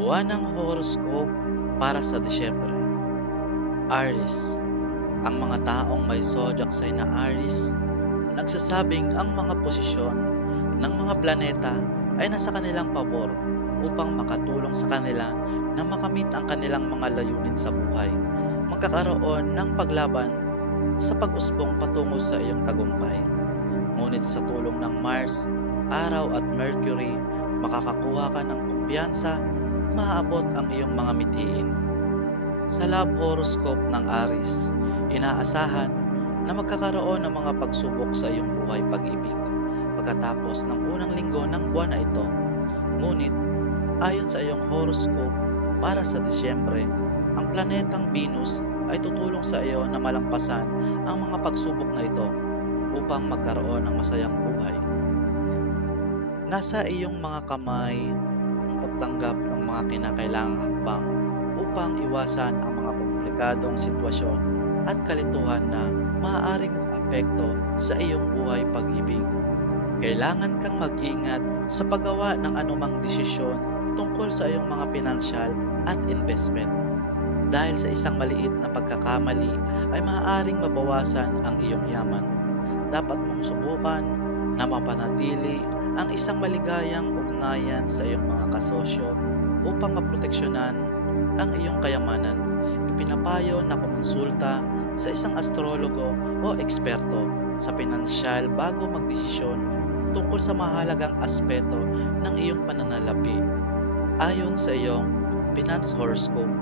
Buwanang horoscope para sa Disyembre. Aries. Ang mga taong may zodiac sign na Aries, nagsasabing ang mga posisyon ng mga planeta ay nasa kanilang pabor upang makatulong sa kanila na makamit ang kanilang mga layunin sa buhay. Magkakaroon ng paglaban sa pag-usbong patungo sa iyong tagumpay. Ngunit sa tulong ng Mars, Araw at Mercury, makakakuha ka ng kumpiyansa at maaabot ang iyong mga mithiin. Sa love horoscope ng Aries, inaasahan na magkakaroon ng mga pagsubok sa iyong buhay pag-ibig pagkatapos ng unang linggo ng buwan na ito. Ngunit, ayon sa iyong horoscope para sa Disyembre, ang planetang Venus ay tutulong sa iyo na malampasan ang mga pagsubok na ito upang magkaroon ng masayang buhay. Nasa iyong mga kamay ang pagtanggap ng mga kinakailangang hakbang upang iwasan ang mga komplikadong sitwasyon at kalituhan na maaaring makapekto sa iyong buhay pag-ibig. Kailangan kang mag-ingat sa paggawa ng anumang desisyon tungkol sa iyong mga pinansyal at investment. Dahil sa isang maliit na pagkakamali ay maaaring mabawasan ang iyong yaman. Dapat mong subukan na mapanatili ang isang maligayang ugnayan sa iyong mga kasosyo upang maproteksyonan ang iyong kayamanan. Ipinapayo na kumonsulta sa isang astrologo o eksperto sa pinansyal bago magdesisyon tungkol sa mahalagang aspeto ng iyong pananalapi ayon sa iyong finance horoscope.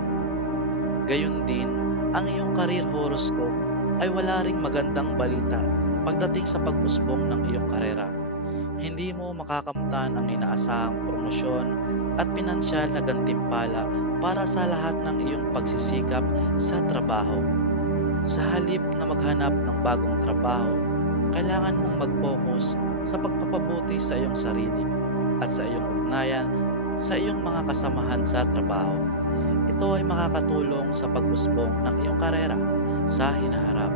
Gayon din, ang iyong career horoscope ay wala ring magandang balita pagdating sa pag-usbong ng iyong karera. Hindi mo makakamtan ang inaasahang promosyon at pinansyal na gantimpala para sa lahat ng iyong pagsisikap sa trabaho. Sa halip na maghanap ng bagong trabaho, kailangan mong mag-focus sa pagpapabuti sa iyong sarili at sa iyong ugnayan sa iyong mga kasamahan sa trabaho. Ito ay makakatulong sa pag-usbong ng iyong karera sa hinaharap.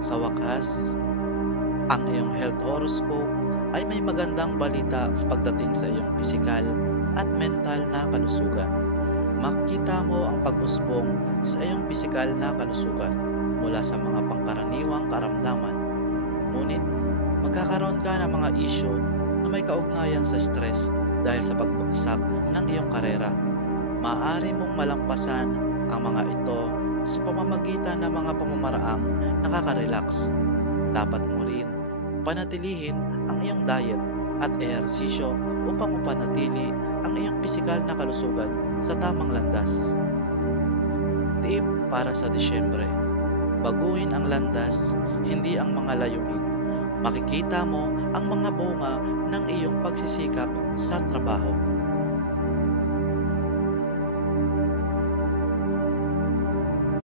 Sa wakas, ang iyong health horoscope ay may magandang balita pagdating sa iyong pisikal at mental na kalusugan. Makikita mo ang pag-usbong sa iyong pisikal na kalusugan mula sa mga pangkaraniwang karamdaman. Ngunit, magkakaroon ka ng mga issue na may kaugnayan sa stress dahil sa pagbagsak ng iyong karera. Maaari mong malampasan ang mga ito sa pamamagitan ng mga pamamaraang nakaka-relax. Dapat mo rin panatilihin ang iyong diet at ehersisyo upang mapanatili ang iyong pisikal na kalusugan sa tamang landas. Tip para sa Disyembre. Baguhin ang landas, hindi ang mga layunin. Makikita mo ang mga bunga ng iyong pagsisikap sa trabaho.